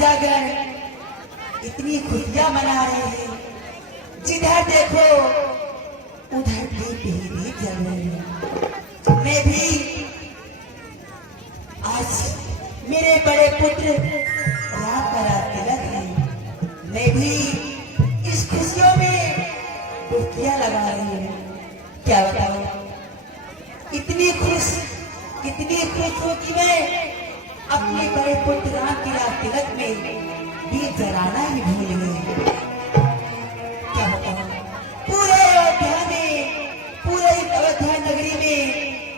जाकर इतनी खुशियां मना रहे हैं, जिधर देखो उधर दीप ही दीप जल रहे हैं। मैं भी आज मेरे बड़े पुत्र राम का रात तिलक है, मैं भी इस खुशियों में डुबकियां लगा रही हूँ। क्या बताऊं, इतनी खुश हूँ कि मैं अपने बड़े पुत्र राम की रात तिलक में दीप जलाना ही भूल गई। क्या बताऊं, पूरे अयोध्या में, पूरे अयोध्या नगरी में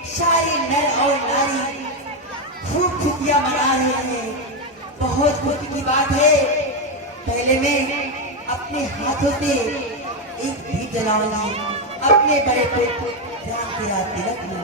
सारी नर और नारी खूब खुशियां मना रहे हैं। बहुत खुशी की बात है। पहले मैं अपने हाथों से एक दीप जलाऊंगी अपने बड़े पुत्र राम की रात तिलक में।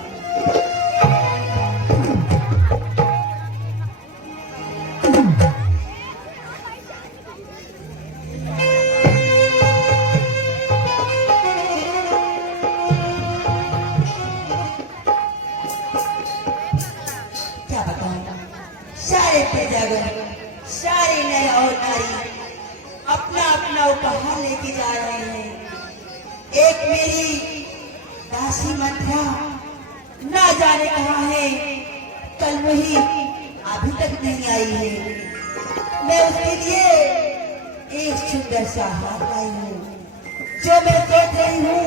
सारे प्रजागण, सारे नर और नारी अपना अपना उपहार लेके जा रहे हैं। एक मेरी दासी मंत्रा ना जाने कहाँ है, कल वही अभी तक नहीं आई है। मैं उसके लिए एक सुंदर सा हार लाई हूँ, जो मैं सोच रही हूँ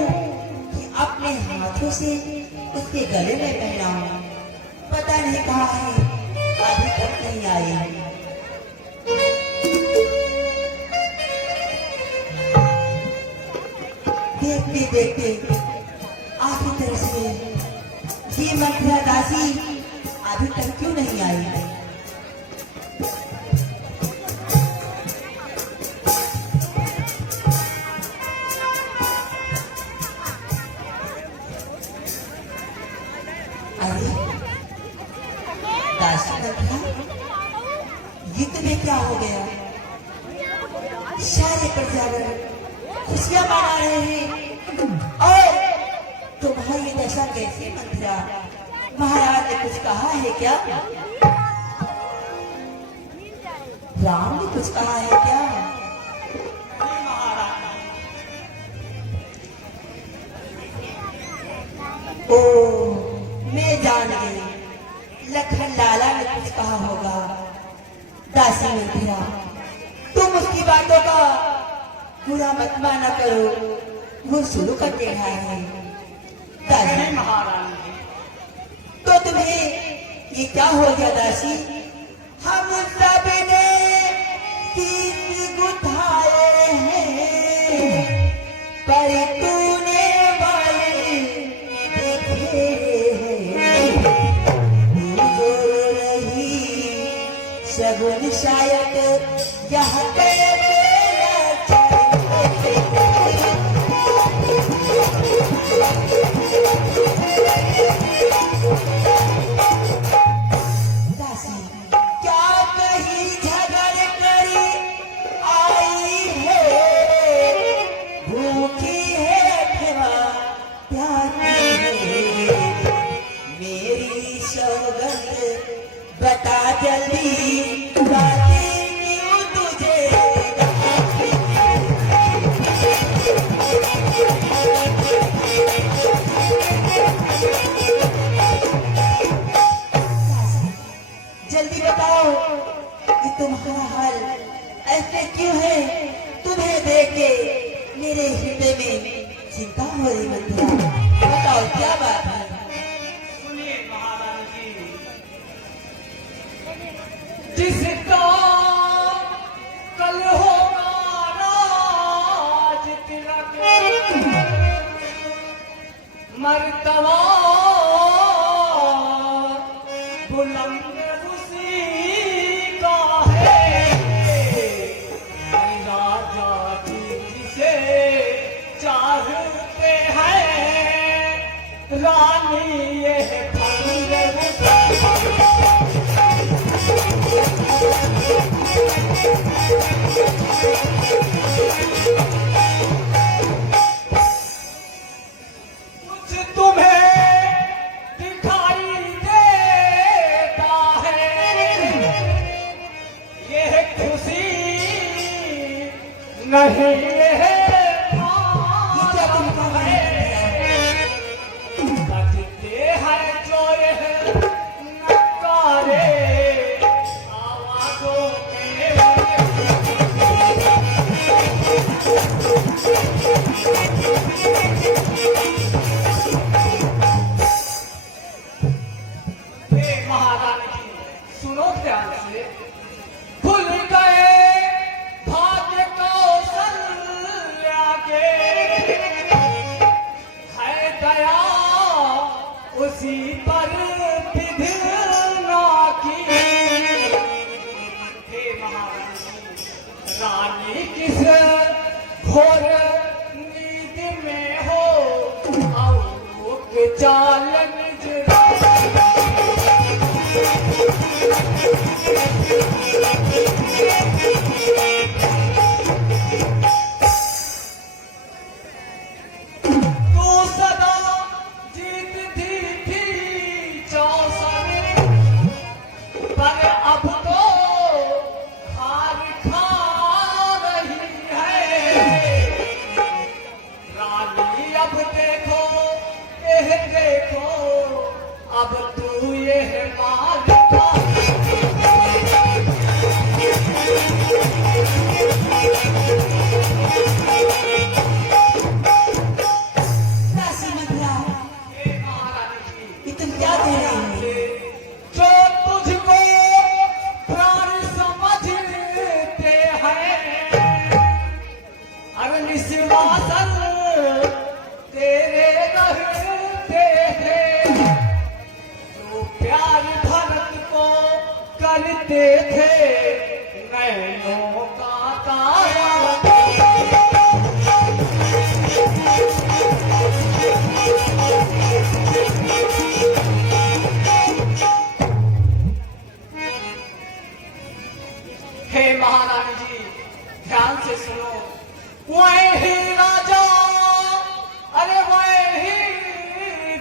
कि अपने हाथों से उसके गले में पहनाऊं। पता नहीं कहाँ है, अभी तक नहीं आई। देखते देखते आखिरी तरह से ये मंत्रा दासी अभी तक क्यों नहीं आई? अरे दासी मंत्रा, ये तुम्हें क्या हो गया? सारे प्रजागण खुशियां मना रहे हैं और तुम्हारी दशा कैसे मंत्रा? महाराज ने कुछ कहा है क्या? राम ने कुछ कहा है क्या? ओ, मैं जान गई, लखन लाला ने कुछ कहा होगा। दासी मंत्रा, तुम उसकी बातों का बुरा मत माना करो, वो शुरू कर दे रहा है। दासी महारानी, तो तुम्हें ये क्या हो गया दासी? हम सब ने तीर गुथाए हैं, पर तूने वाले देखे हैं। जो रही शगुन शायद यहाँ पे बता जल्दी क्यों तुझे? जल्दी बताओ कि तुम्हारा हाल ऐसे क्यों है? तुम्हें देख के मेरे हृदय में चिंता हो रही मंत्रा। बताओ क्या बात है? जिसका कल होगा राज तिलक, मर्तबा बुलंद उसी का है। राजा जिसे चाहते हैं, रानी ये कुछ तुम्हें दिखाई देता है, ये खुशी ये क्या तुम कह रहे हो? बजते हैं जो यह नगारे आवाज़ों में। हे महारानी जी, सुनो ध्यान से। खुल गए भाग्य कौशल्या के, है दया उसी पर विधिना की। हे महारानी, रानी किस घोर नींद में हो, आलोक जाल निज तू सदा जीतती थी चौसर, पर अब तो हार खा रही है। रानी अब देखो, यह देखो, अब तू यह मार खा। दासी मथुरा, हे महारानी जी, ये तुम क्या कह रहे हो? जो तुझको प्राण समझते हैं, अग्नि सिंहासन तेरे रहते हैं। जो प्यार भरत को करते थे, नैनों का तारा। हे महारानी जी, ध्यान से सुनो। वही राजा, अरे वही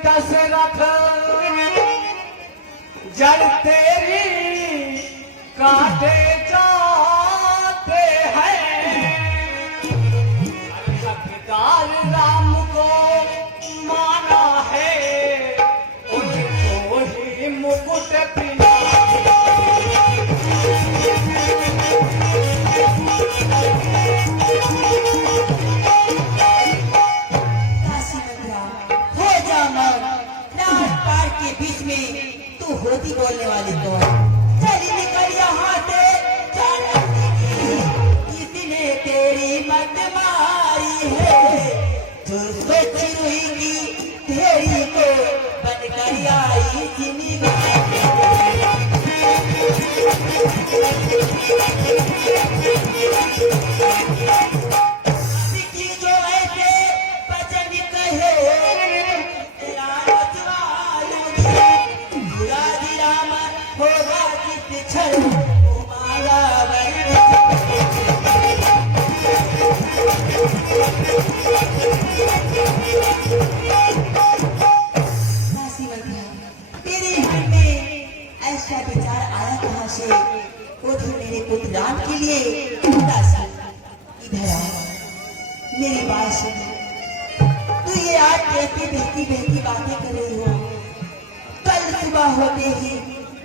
दशरथ, जड़ तेरी काटे जाते हैं। अरे हकदार राम को माना है, उनको ही मुकुट पिना। दासी मथुरा, हो जा मत। रात पार के बीच में तू होती बोलने वाली कौन? चली निकल यहाँ से, जाना किसने तेरी मत मारी है? जो सोच रुई की तेरी को बनकर आई जिंदगी। सिक्की जो ऐसे बचन कहे, तेरा रचवालूंगी। बुरा दिलाम होगा किस क्षण, तुम्हारा दासी मथुरा, तेरे मन में ऐसा विचार आया कहाँ से? वो भी मेरे पुत्र राम के लिए। दासी, इधर आ, मेरी बात सुन। तू ये आज कैसी बहती बहती बातें कर रही हो? कल सुबह होते ही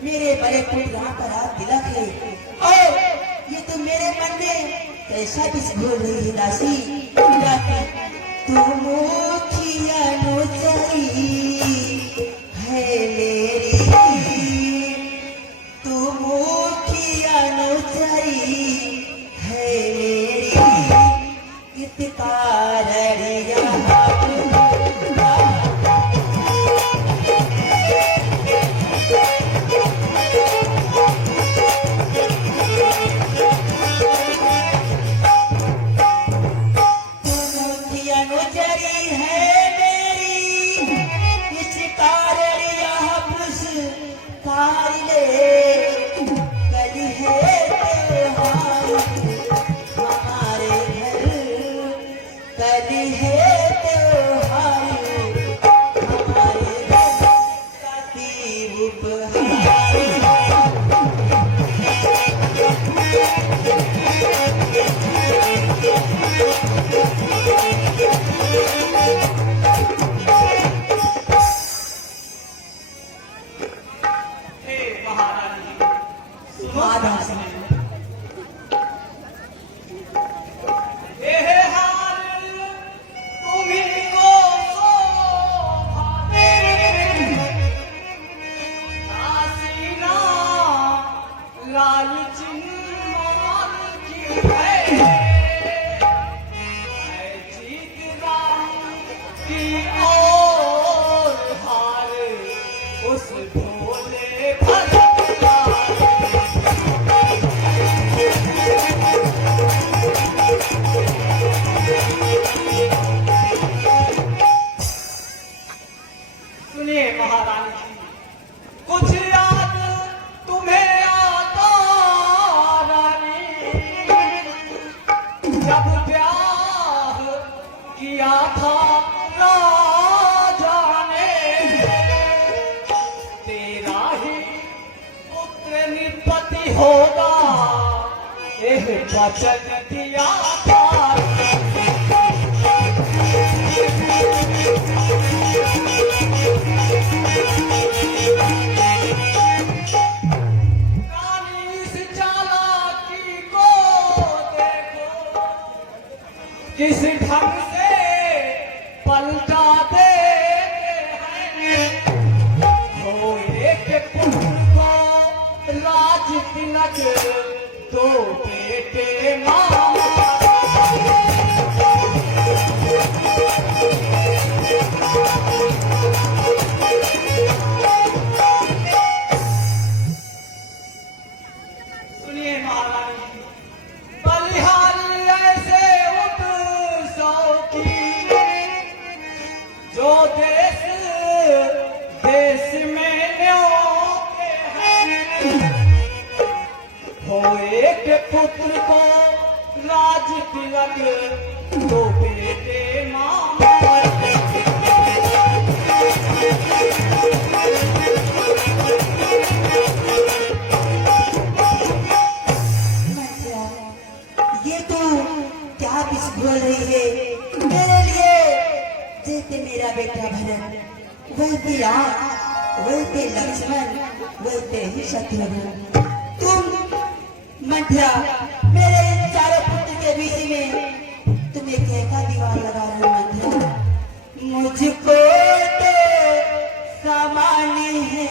मेरे बड़े पुत्र राम पर आज तिलक है, और ये तो मेरे मन में कैसा कुछ घोल रही है। दासी, तू मुखिया अनुचरी है मेरी, तू मुखिया अनुचरी है मेरी। इस कारण यहाँ हे महारानी सुनो माधव सिंह हे हार तुम्ही को भावे आसीना लालच मान की है जीत राम की ओर हार उस भोले भगत का सुनिए महारानी जी कुछ याद तुम्हें आता रानी जब ब्याह किया था राजा ने तेरा ही पुत्र निपति होगा यह वचन दिया था रानी इस चालाकी को देखो किस ढंग से पलटा देते हैं हो एक पुत्र को राज तिलक दो बेटे मामा सुनिए महारानी जी बलिहारी ऐसे उत्सव की जो देश देश में न्योते हैं हो एक पुत्र को राज तिलक दो बेटे मामा ये तू क्या कुछ बोल रही है मेरे लिए जैसे मेरा बेटा भरत वैसे राम वैसे लक्ष्मण वैसे ही शत्रुघ्न तुम मंथरा मेरे इन चारों पुत्र के बीच में तुम एक ऐसा दीवार लगा रहे हो मंथरा मुझको तो सामान्य है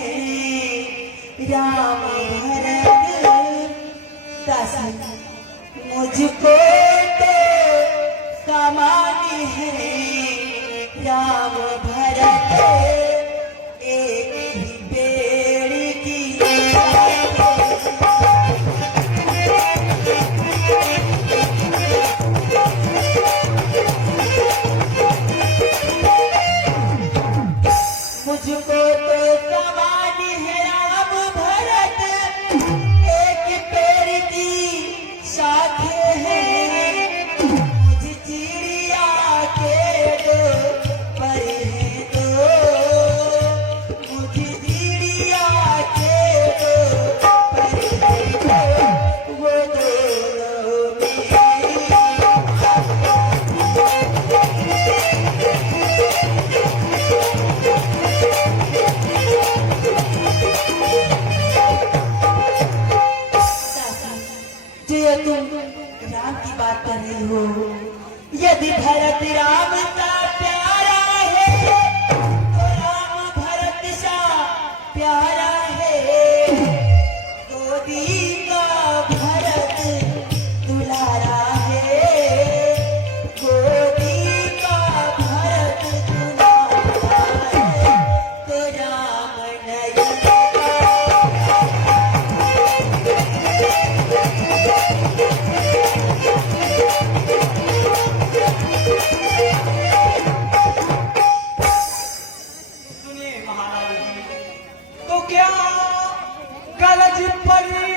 राम भरत दासी मुझको तो सामान्य है राम भरत एक ही बेड़ की मुझको तो सामान्य है राम भरत एक पेड़ की शाखे हैं मुझ चिड़िया के दो पर हैं दो मुझ चिड़िया के दो पर हैं दो वो दोनों मेरी जो ये तुम राम की बात कर रही हो यदि भरत राम का प्यारा है तो राम भरत सा प्यारा है गोदी का भरत दुलारा है गोदी का भरत दुलारा है तो राम नयन का सुनिए महारानी जी तो क्या गरज पड़ी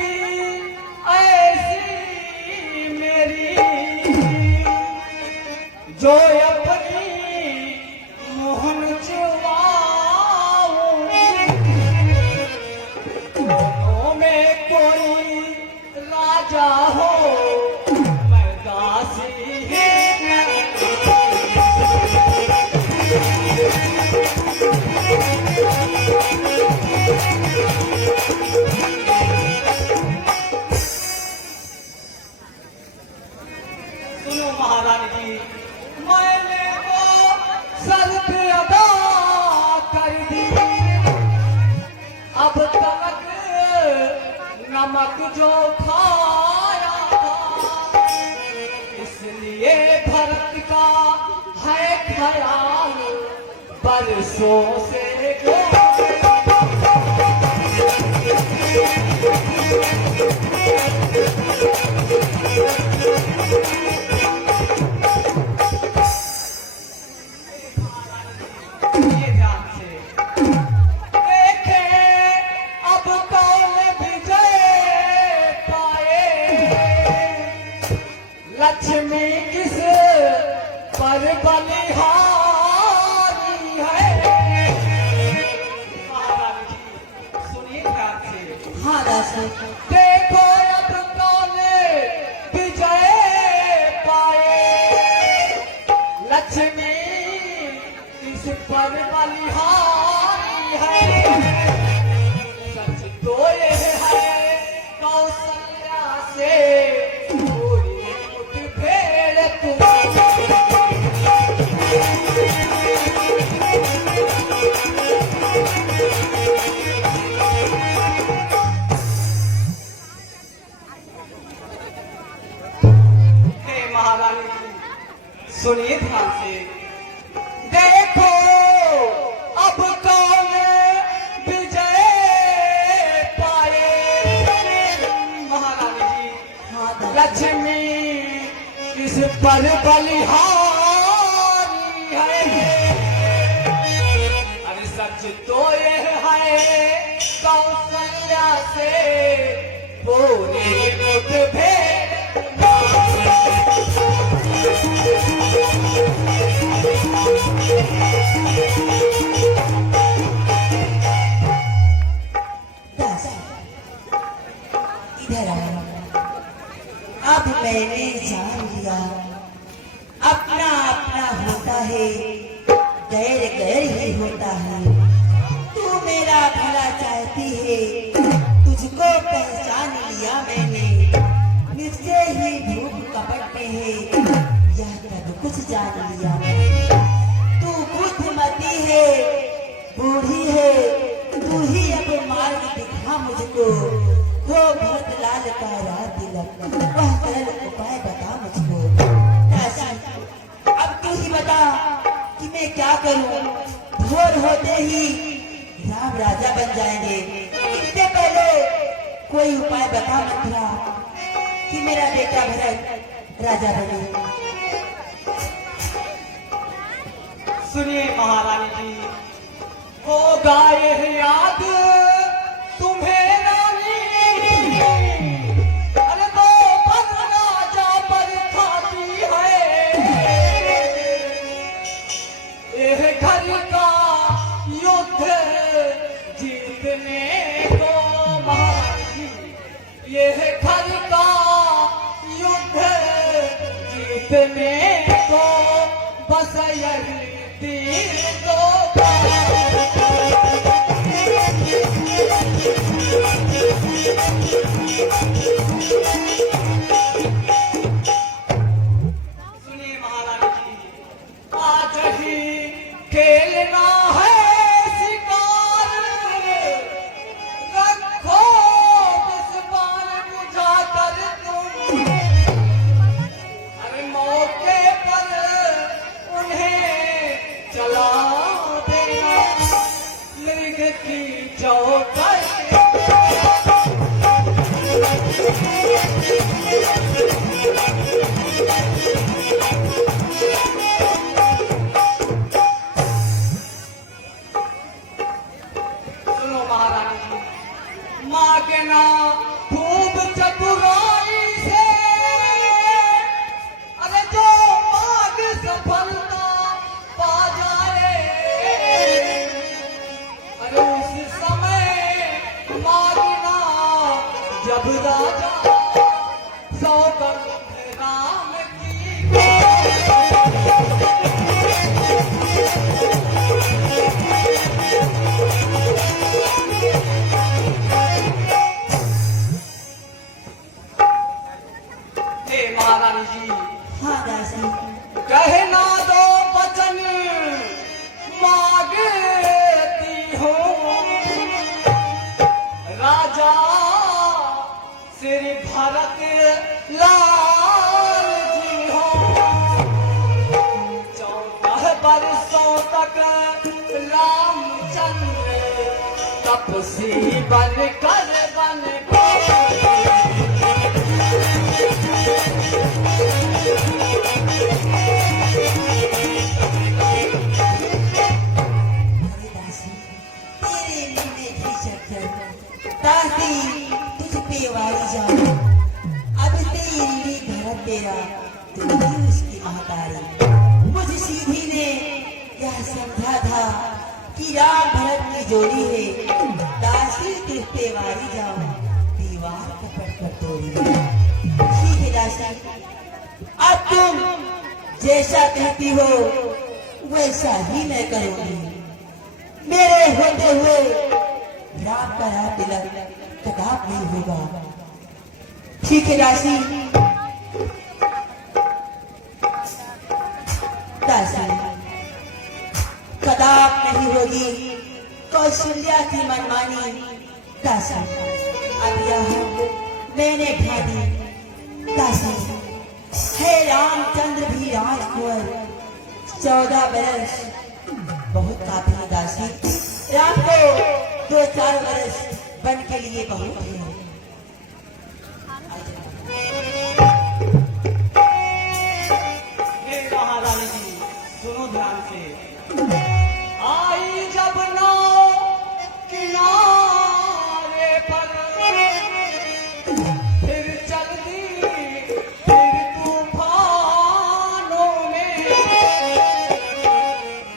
ऐसी मेरी जो अपनी मोहन चुराऊं में कोई राजा हो मैं दासी नमक जो खाया था, इसलिए भरत का है ख्याल बरसों से ये ध्यान से देखे अब कौन विजय पाए, लक्ष्मी किस पर बलिहारी है। महारानी जी सुनिए ध्यान से। हाँ दासी, देखो अब कौन विजय पाए, लक्ष्मी इस पर बलिहारी है। सच तो ये है कौशल्या से पूरी मुठभेड़ तुम्हारी। हे महारानी जी सुनिए ध्यान से। देखो अब कौन विजय पाए, महारानी जी हाँ दासी, लक्ष्मी किस पर बलिहारी है। अरे सच तो ये है कौशल्या से पूरी मुठभेड़ दासी, इधर आओ। अब मैंने जान लिया, अपना अपना होता है, गैर गैर ही होता है। तू मेरा भला चाहती है, तुझको पहचान लिया मैंने, मुझसे ही भूख कपट में है, यह सब कुछ जान लिया मैंने। तू बुद्धिमती है, बूढ़ी है, तू ही अब मार्ग दिखा मुझको, हो भरत लाल का राह तिलक, वह सरल उपाय बता मुझको। दासी, अब तू ही बता कि मैं क्या करूं, भोर होते ही राम राजा बन जाएंगे, इससे पहले कोई उपाय बता मंत्रा कि मेरा बेटा भरत राजा बने। सुनिए महारानी जी, होगा यह याद तुम्हें रानी, अरे वो पर राजा पर खाती है, यह घर का युद्ध जीतने को। महारानी जी यह घर का युद्ध जीतने को बस यही तीर दो। सुनिए महारानी जी, आज ही खेलना है शिकार, रखो बस बाण बुझा कर तुम, अरे मौके पर उन्हें चला देना। बरसों तक रामचंद्र तपसी बन कर बन ताकि तुझ पे वारी जाऊं। अब तेरी घर तेरा तू ही उसकी महतारी। मुझ सीधी ने यह समझा था कि राम भरत की जोड़ी है, दासी तुझ पे वारी जाऊं, दीवार कपट कर तोड़ी। ठीक है दासी, अब तुम जैसा कहती हो वैसा ही मैं करूंगी। मेरे होते हुए राम का राम तिलक कदाप नहीं होगा। ठीक है दासी। दासी कदाप नहीं होगी कौशल्या की मनमानी। दासी अब यह मैंने ठानी। दासी है रामचंद्र भी राजकुंवर, 14 बरस बहुत काफी है दासी। राम को 2-4 वर्ष बन के लिए बहुत है। महारानी जी सुनो ध्यान से। आई जब नो किनारे पर फिर चल दी फिर तूफानों में,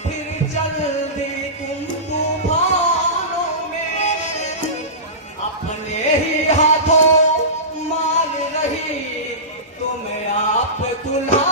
फिर चल दी तुम तूफानों में, अपने ही हाथों मार रही तुम आप दुल्हारी।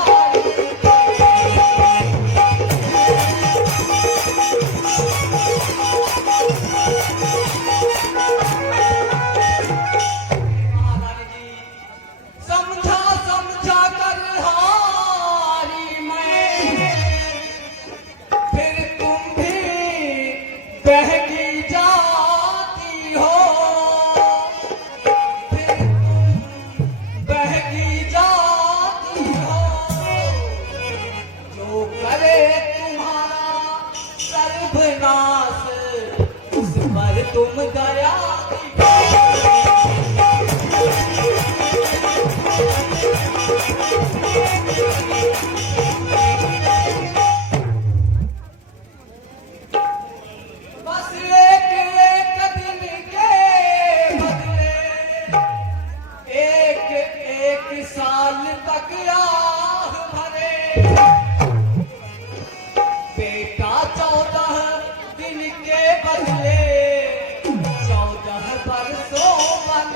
तुम गया बस एक दिन के बदले एक साल तक आह भरे। बेटा 14 दिन के बदले 14 बरसों बन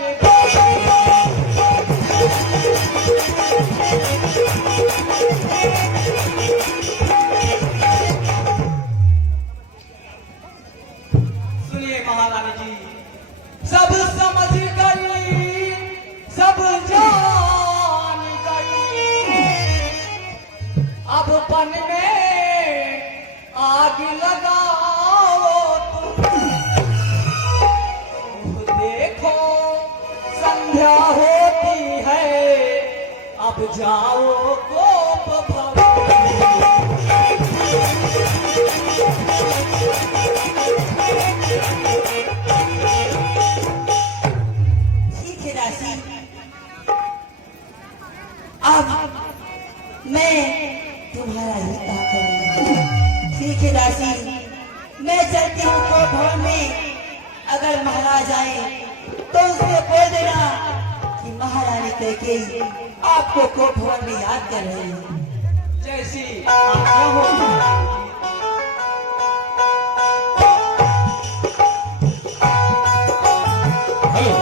सुनिए महारानी जी, सब समझ गई सब जान गई, अब पन में आग लगाओ तुम। देखो संध्या होती है अब जाओ कोप भरो। ठीक है दासी, अब मैं तुम्हारा ही काम करूंगी। ठीक है दासी, मैं चलती हूँ कोप भवन में। अगर महाराज आए तो उसको बोल देना कि महारानी कैकेयी आपको कोप भवन में याद कर रही है। जैसी आज्ञा हो। हेलो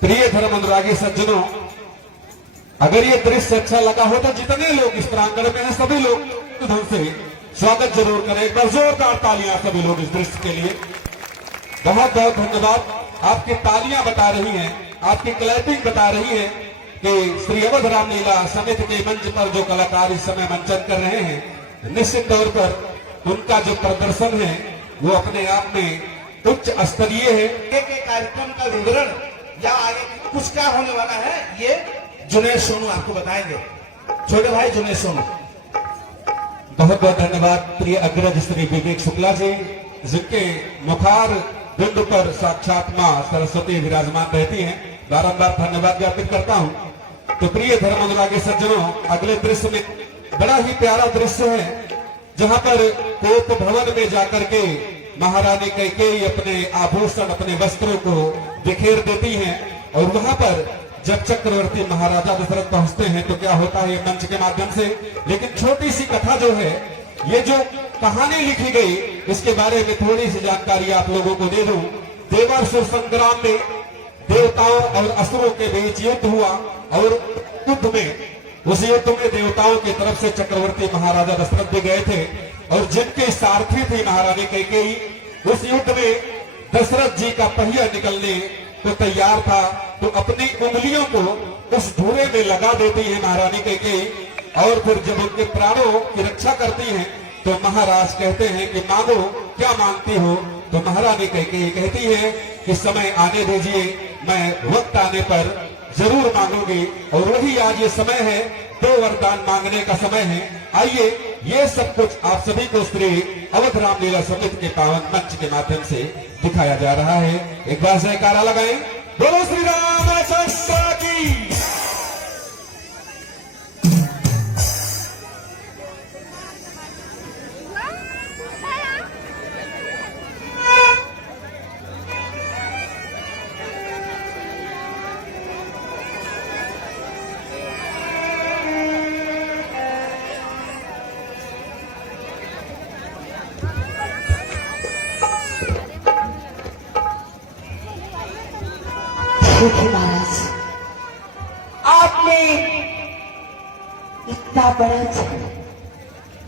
प्रिय धर्म अनुरागी सज्जनों, अगर ये दृश्य अच्छा लगा हो तो जितने लोग इस प्रांगण में हैं सभी लोग ढंग से स्वागत जरूर करें। एक बार जोरदार तालियां सभी लोग इस दृश्य के लिए। बहुत बहुत धन्यवाद। आपकी तालियां बता रही हैं, आपकी क्लैपिंग बता रही है कि श्री अवध रामलीला समिति के मंच पर जो कलाकार इस समय मंचन कर रहे हैं, निश्चित तौर पर उनका जो प्रदर्शन है वो अपने आप में उच्च स्तरीय है। एक कार्यक्रम का विवरण या आगे कुछ क्या होने वाला है ये जुनेद सोनू आपको बताएंगे। छोटे भाई जुनेद सोनू। बहुत बहुत धन्यवाद प्रिय अग्रज श्री विवेक शुक्ला जी, जिनके मुखार बिंदु पर साक्षात मां सरस्वती विराजमान रहती हैं। बारंबार धन्यवाद ज्ञापित करता हूं। तो प्रिय धर्म अनुरागी सज्जनों, अगले दृश्य में बड़ा ही प्यारा दृश्य है, जहां पर कोप भवन में जाकर के महारानी कैकेयी अपने आभूषण, अपने वस्त्रों को बिखेर देती हैं। और वहां पर जब चक्रवर्ती महाराजा दशरथ पहुंचते हैं तो क्या होता है, ये मंच के माध्यम से। लेकिन छोटी सी कथा जो है, ये जो कहानी लिखी गई, इसके बारे में थोड़ी सी जानकारी आप लोगों को दे दूं। देवासुर संग्राम में देवताओं और असुरों के बीच युद्ध हुआ, और युद्ध में, उस युद्ध में देवताओं की तरफ से चक्रवर्ती महाराजा दशरथ भी गए थे, और जिनके सारथी थी महारानी कैकेयी, उस युद्ध में दशरथ जी का पहिया निकलने को तैयार था, तो अपनी उंगलियों को उस धुएं में लगा देती है महारानी कैकेयी, और फिर जब उनके प्राणों की रक्षा करती हैं तो महाराज कहते हैं कि मांगो, क्या मांगती हो। तो महारानी कैकेयी कहती है कि समय आने दीजिए, मैं वक्त आने पर जरूर मांगूंगी। और वही आज ये समय है, दो वरदान मांगने का समय है। आइए, ये सब कुछ आप सभी को श्री अवध रामलीला समिति के पावन मंच के माध्यम से दिखाया जा रहा है। एक बार जयकारा लगाएं, बोलो श्री रामचंद्र की। देखिए महाराज, आपने इतना बड़ा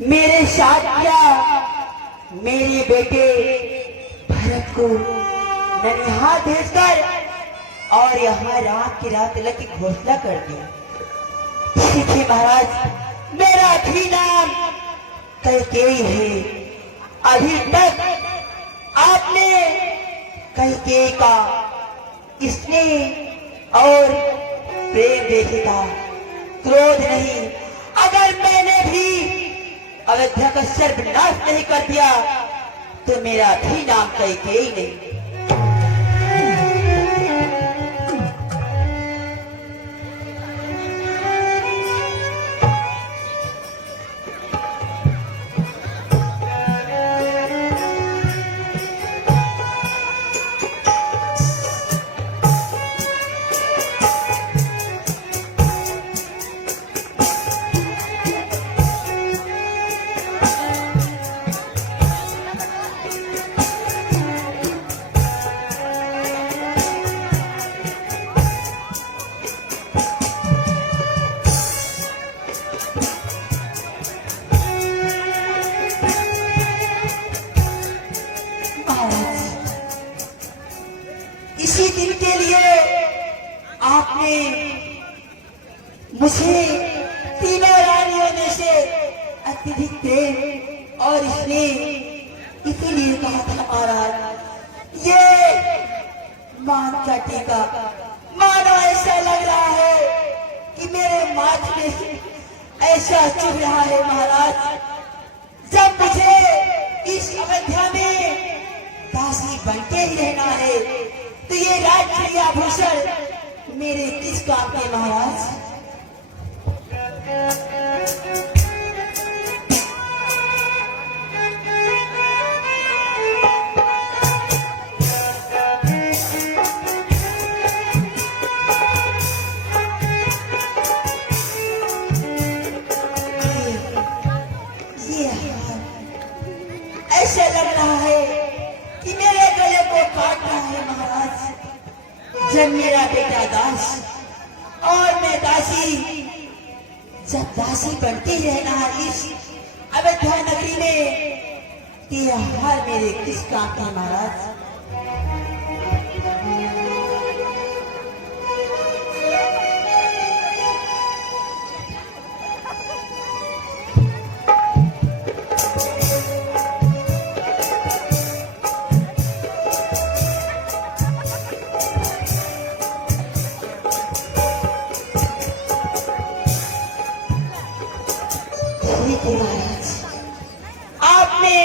मेरे साथ किया, मेरे बेटे भरत को ननिहाल भेजकर और यहाँ रात की रात तिलक की घोषणा कर दी। देखिए महाराज, मेरा भी नाम कैकेयी है। अभी तक आपने कैकेयी का स्नेह और प्रेम देखा, क्रोध नहीं। अगर मैंने भी अयोध्या का सर्वनाश नहीं कर दिया तो मेरा भी नाम कैकेयी नहीं। इसी दिन के लिए आपने मुझे तीनों रानियों में से अत्यधिक प्रेम और स्नेह इसीलिए कहा था महाराज। ये मान का टीका मानो ऐसा लग रहा है कि मेरे माथे में ऐसा चुभ रहा है महाराज। जब मुझे इस अयोध्या में दासी बनके ही रहना है तो ये राजकीय आभूषण मेरे किस काम के महाराज। ये ऐसे लग रहा है कि मेरे गले को काट रहा है महाराज। जब मेरा बेटा दास और मैं दासी, जब दासी बनती रहना है इस अयोध्या नगरी में, तेरा हाल मेरे किस काम का महाराज। महाराज आपने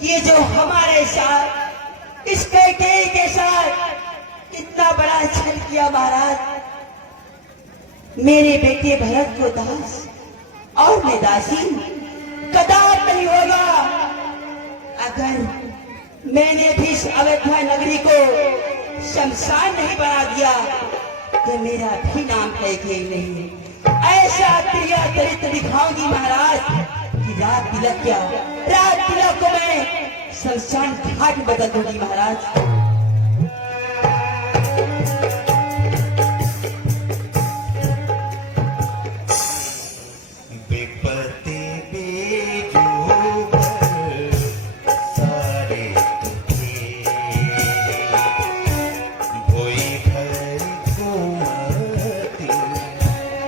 ये जो हमारे साथ इस कैकेयी के साथ कितना बड़ा छल किया महाराज। मेरे बेटे भरत को दास और मैं दासी कदाप नहीं होगा। अगर मैंने भी इस अयोध्या नगरी को शमशान नहीं बना दिया तो मेरा भी नाम कैकेयी नहीं है। ऐसा क्रिया चरित्र दिखाऊंगी महाराज कि रात तिलक क्या, रात तिलक को मैं शमशान घाट बदल दूंगी महाराज। विपत्ति बीजू पर सारे तुझे भोई भर कुमति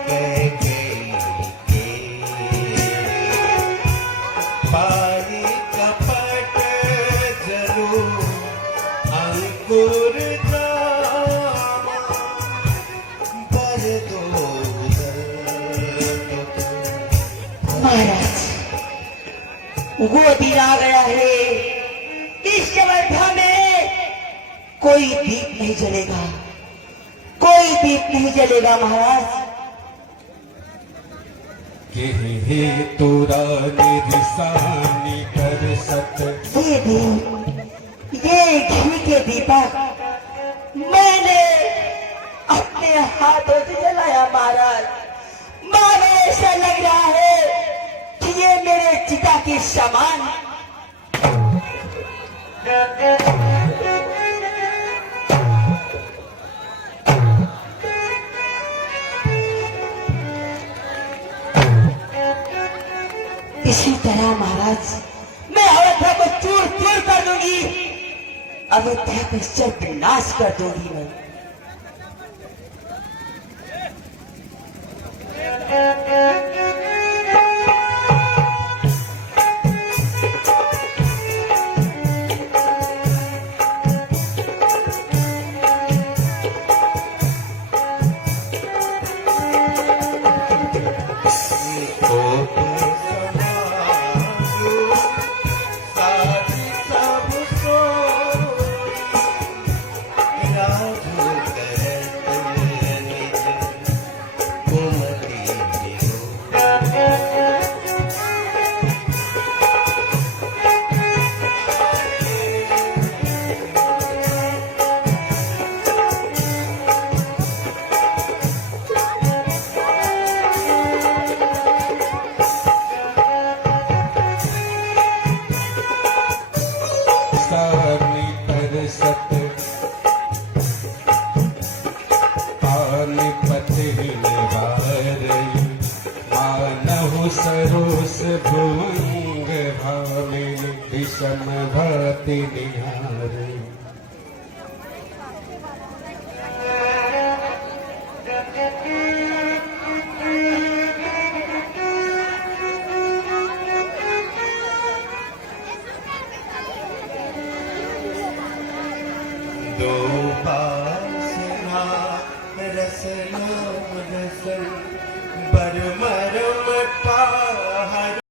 कैकेयी के पारी कपट जरूर अंकुर जामा बर दो महाराज वो दिन आ गया है इस अयोध्या में कोई दीप नहीं जलेगा, कोई दीप नहीं जलेगा महाराज। हे तोरा निशानी कर सत ये दीप, ये घी के दीपक मैंने अपने हाथों से जलाया महाराज। मानो ऐसा लग रहा है कि ये मेरे चिता के समान। इसी तरह महाराज मैं अयोध्या को चूर चूर कर दूंगी, अयोध्या को सर्वनाश कर दूंगी मैं। सरोस भुवंग भामिनी विषम भाति निहारे। दो पासना रसना रसन